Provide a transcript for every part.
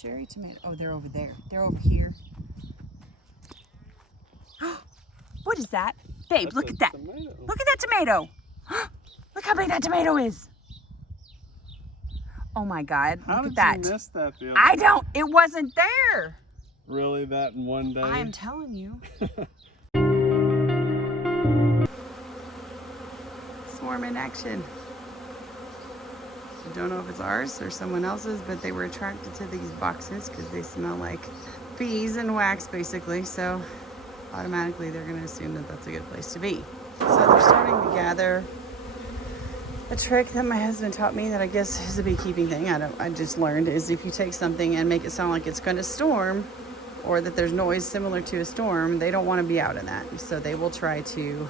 Cherry tomato. Oh, they're over there. They're over here. What is that? Babe, That's look at that. Tomato. Look at that tomato. Look how big that tomato is. Oh my God, How look did at that. you miss that the other I day? don't, it wasn't there. Really, that in one day? I am telling you. Swarm in action. I don't know if it's ours or someone else's, but they were attracted to these boxes because they smell like bees and wax basically. So automatically they're going to assume that that's a good place to be. So they're starting to gather. A trick that my husband taught me that I guess is a beekeeping thing, I just learned, is if you take something and make it sound like it's going to storm or that there's noise similar to a storm, they don't want to be out in that. So they will try to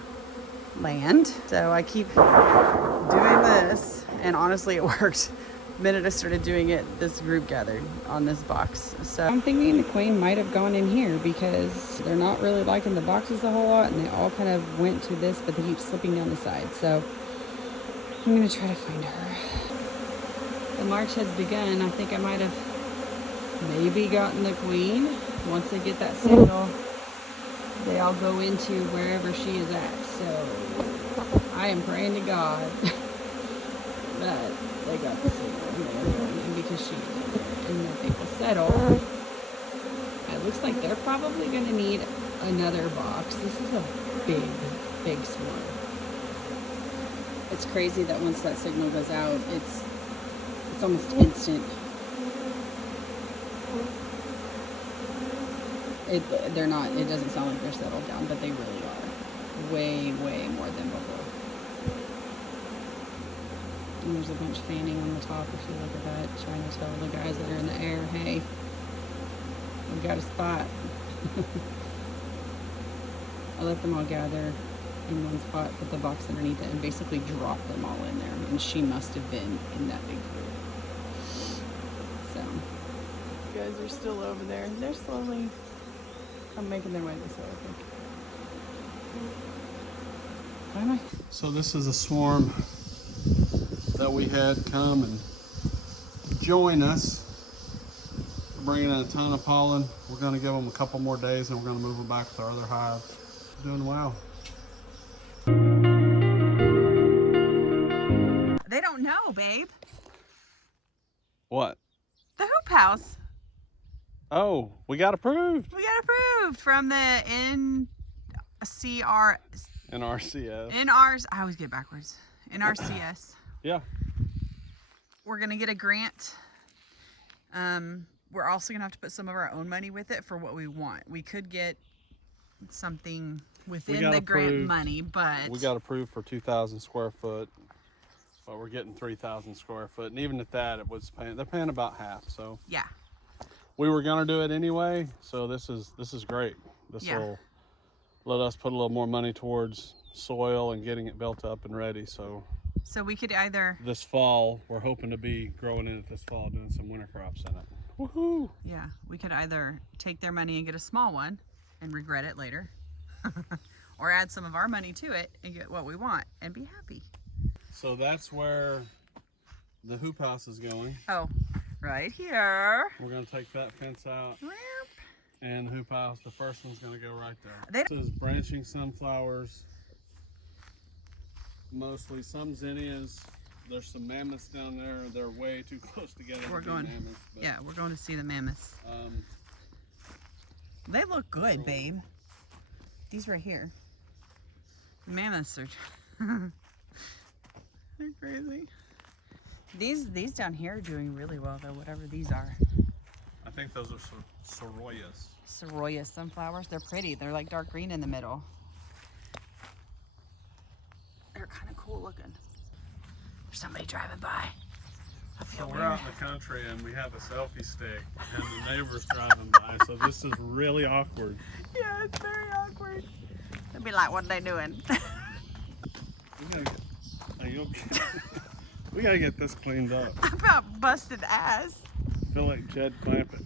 land. So I keep doing this, and honestly it worked. The minute I started doing it, this group gathered on this box. So I'm thinking the queen might have gone in here because they're not really liking the boxes a whole lot, and they all kind of went to this, but they keep slipping down the side. So I'm gonna try to find her. The march has begun. I think I might have maybe gotten the queen. Once they get that signal, they all go into wherever she is at. So I am praying to God that they got the signal and they're going in because she is there, and that they will settle. It looks like they're probably gonna need another box. This is a big, big swarm. It's crazy that once that signal goes out, it's almost instant. It doesn't sound like they're settled down, but they really are. Way, way more than before. And there's a bunch fanning on the top, if you look at that, trying to tell the guys that are in the air, hey, we got a spot. I let them all gather in one spot, put the box underneath it, and basically drop them all in there. And she must have been in that big group. So, you guys are still over there. They're slowly making their way this way, I think. So this is a swarm that we had come and join us. We're bringing in a ton of pollen. We're going to give them a couple more days, and we're going to move them back to our other hive. Doing well. They don't know, babe. What? The hoop house. Oh, we got approved. We got approved from the NCR. NRCS. I always get backwards. NRCS. Yeah. We're going to get a grant. We're also going to have to put some of our own money with it for what we want. We could get something within the grant money, but we got approved for 2,000 square foot, but we're getting 3,000 square foot, and even at that, they're paying about half. So yeah, we were gonna do it anyway. So this is great. This will let us put a little more money towards soil and getting it built up and ready. So we could either this fall, we're hoping to be growing in it this fall, doing some winter crops in it. Woohoo! Yeah, we could either take their money and get a small one and regret it later, or add some of our money to it and get what we want and be happy. So that's where the hoop house is going. Oh, right here. We're going to take that fence out. And the hoop house, the first one's going to go right there. This is branching sunflowers, mostly. Some zinnias. There's some mammoths down there. They're way too close together to be mammoths. But, yeah, we're going to see the mammoths. They look good, babe. These right here. The mammoths are they're crazy. These down here are doing really well though, whatever these are. I think those are Soroyas. Soroya sunflowers. They're pretty. They're like dark green in the middle. They're kind of cool looking. There's somebody driving by. I feel weird. We're out in the country and we have a selfie stick and the neighbor's driving by, so this is really awkward. Yeah, it's very awkward. They'll be like, what are they doing? We gotta get this cleaned up. I about busted ass. I feel like Jed Clampett.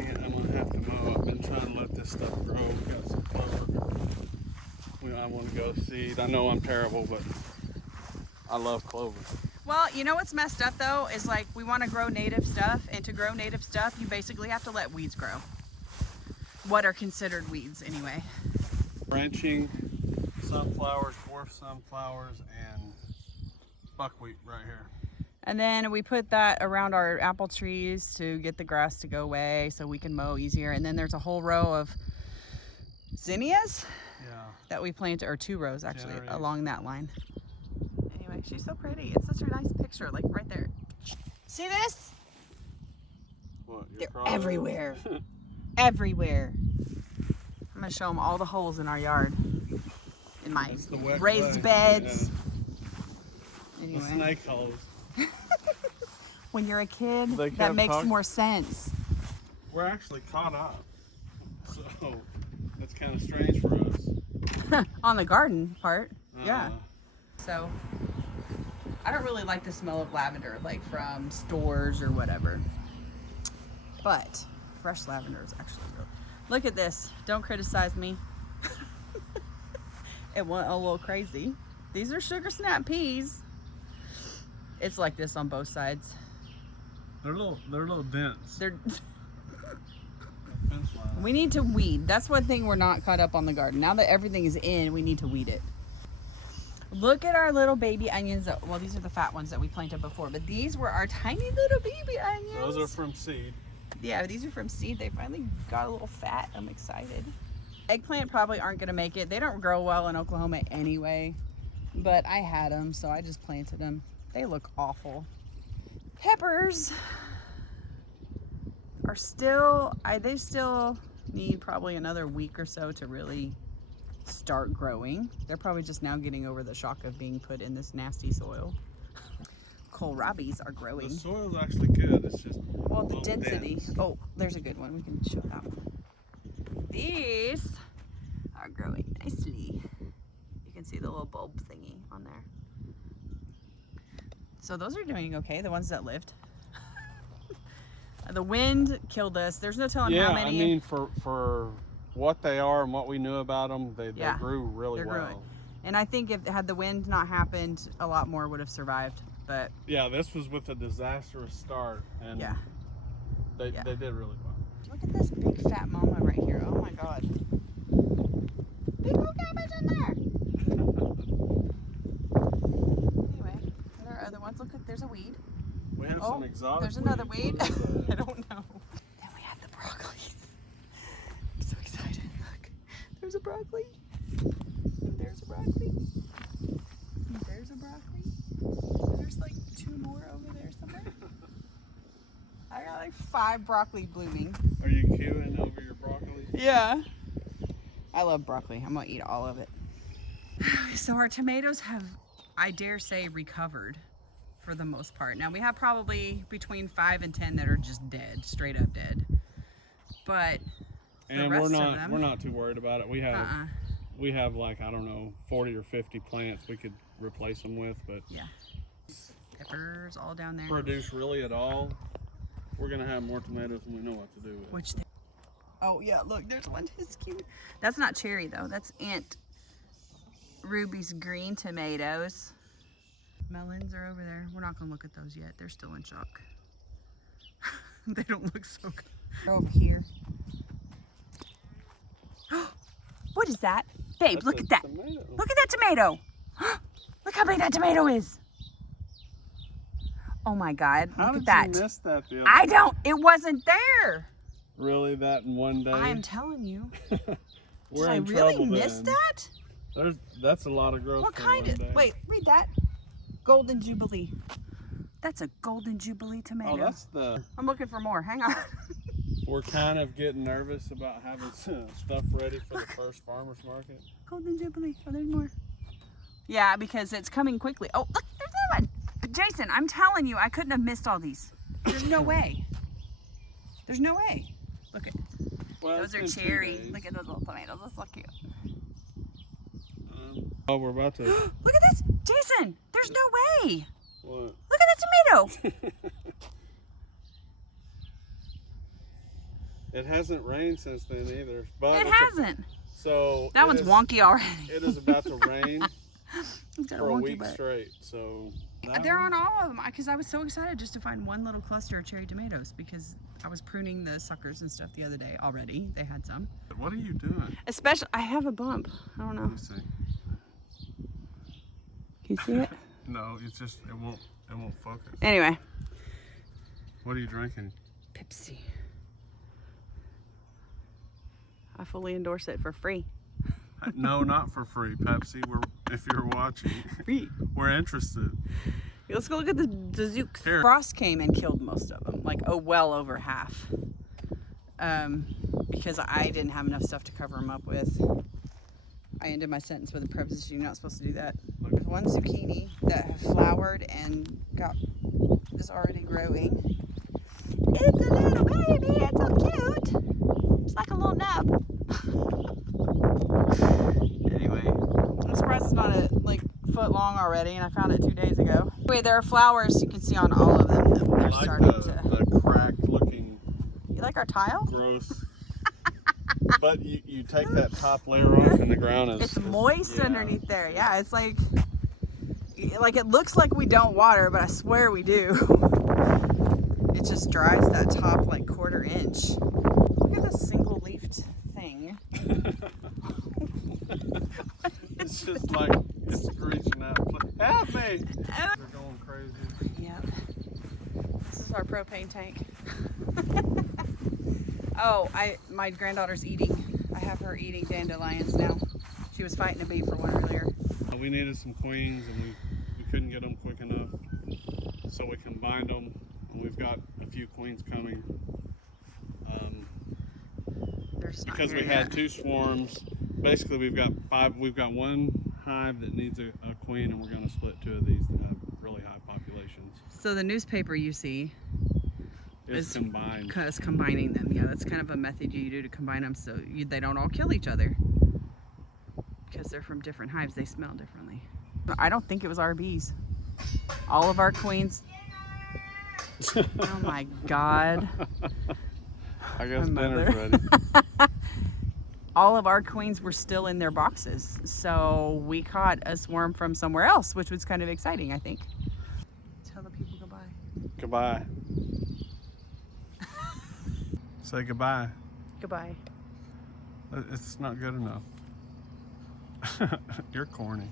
Yeah, I'm gonna have to mow. I've been trying to let this stuff grow. We've got some clover. I want to go seed. I know I'm terrible, but I love clover. Well, you know what's messed up though is like we want to grow native stuff, and to grow native stuff you basically have to let weeds grow. What are considered weeds anyway? Branching sunflowers, dwarf sunflowers, and buckwheat right here. And then we put that around our apple trees to get the grass to go away so we can mow easier. And then there's a whole row of zinnias that we planted, or 2 rows actually, along that line. Anyway, she's so pretty. It's such a nice picture, like right there. See this? What, they're everywhere. Everywhere. I'm gonna show them all the holes in our yard, in my raised beds. Yeah. Anyway. The snake holes. When you're a kid, that makes more sense. We're actually caught up, so that's kind of strange for us. On the garden part, yeah. So I don't really like the smell of lavender, like from stores or whatever. But fresh lavender is actually real. Look at this. Don't criticize me. It went a little crazy. These are sugar snap peas. It's like this on both sides. They're a little dense. We need to weed. That's one thing we're not caught up on the garden. Now that everything is in, we need to weed it. Look at our little baby onions. Well, these are the fat ones that we planted before, but these were our tiny little baby onions. Those are from seed. Yeah, these are from seed. They finally got a little fat. I'm excited. Eggplant probably aren't going to make it. They don't grow well in Oklahoma anyway, but I had them, so I just planted them. They look awful. Peppers are still, they still need probably another week or so to really start growing. They're probably just now getting over the shock of being put in this nasty soil. Kohlrabies are growing. The soil's actually good. It's just well, the density. Dense. Oh, there's a good one. We can show that one. These are growing nicely. You can see the little bulb thingy on there. So those are doing okay, the ones that lived. The wind killed us. There's no telling how many. Yeah, I mean, for what they are and what we knew about them, they grew really well. And I think if had the wind not happened, a lot more would have survived. But yeah, this was with a disastrous start, and they did really well. Look at this big fat mama right here. Oh my god. Big old cabbage in there. Anyway, there are other ones. Look, there's a weed. We have some exotic. There's another weed. I don't know. Then we have the broccolis. I'm so excited. Look, there's a broccoli. And there's a broccoli. And there's a broccoli. And there's like 2 more over there somewhere. I got like 5 broccoli blooming. Are you queuing over your broccoli? Yeah. I love broccoli. I'm gonna eat all of it. So our tomatoes have, I dare say, recovered for the most part. Now we have probably between 5 and 10 that are just dead, straight up dead. But and we're not too worried about it. We have like, I don't know, 40 or 50 plants we could replace them with, but yeah. Peppers all down there. Produce really at all. We're gonna have more tomatoes than we know what to do with. Oh yeah, look, there's one that's cute. That's not cherry though. That's Aunt Ruby's green tomatoes. Melons are over there. We're not gonna look at those yet. They're still in shock. They don't look so good. They're over here. What is that? Babe, look at that. Tomato. Look at that tomato. Look how big that tomato is. Oh my God, How look did at that. You miss that the other I day? don't, it wasn't there. Really, that in one day? I am telling you. We're Did I in really trouble miss then. that? That's a lot of growth. What kind of, wait, read that. Golden Jubilee. That's a Golden Jubilee tomato. Oh, that's the... I'm looking for more, hang on. We're kind of getting nervous about having stuff ready for the first farmer's market. Golden Jubilee, oh there's more. Yeah, because it's coming quickly. Oh, look, there's another one. Jason, I'm telling you, I couldn't have missed all these. There's no way. There's no way. Look at, those are cherry. Look at those little tomatoes, that's so cute. Oh, we're about to... Look at this, Jason, there's no way. What? Look at that tomato. It hasn't rained since then either. But it hasn't. So that one's wonky already. It is about to rain It's got for a week butt. straight. So They're on all of them because I was so excited just to find one little cluster of cherry tomatoes because I was pruning the suckers and stuff the other day already. They had some. What are you doing? Especially, I have a bump. I don't know. Let me see. Can you see it? No, it's just it won't focus. Anyway. What are you drinking? Pepsi. I fully endorse it for free. No, not for free. Pepsi, if you're watching, Free. we're interested. Let's go look at the Zooks. Here. Frost came and killed most of them, like well over half. Because I didn't have enough stuff to cover them up with. I ended my sentence with a preposition. You're not supposed to do that. There's one zucchini that have flowered and is already growing. It's a little baby. It's so cute. It's like a little nub. Anyway, I'm surprised it's not a foot long already, and I found it 2 days ago. Anyway, there are flowers you can see on all of them. They're I like starting the cracked looking You like our tile? growth. But you take that top layer off and the ground is... It's moist underneath there. Yeah, it's like it looks like we don't water, but I swear we do. It just dries that top like 1/4 inch. Look at this single leafed thing. It's just like it's reaching out. Help me! They're going crazy. Yep. This is our propane tank. Oh, my granddaughter's eating. I have her eating dandelions now. She was fighting a bee for one earlier. We needed some queens and we couldn't get them quick enough, so we combined them, and we've got a few queens coming. They're just not Because here we had yet. 2 swarms. Basically, we've got 5. We've got one hive that needs a queen, and we're going to split 2 of these that have really high populations. So the newspaper you see It's combined. Because combining them, yeah, that's kind of a method you do to combine them so they don't all kill each other. Because they're from different hives, they smell differently. I don't think it was our bees. All of our queens. Oh my God. I guess My dinner's mother. ready. All of our queens were still in their boxes. So we caught a swarm from somewhere else, which was kind of exciting, I think. Tell the people goodbye. Goodbye. Say goodbye. Goodbye. It's not good enough. You're corny.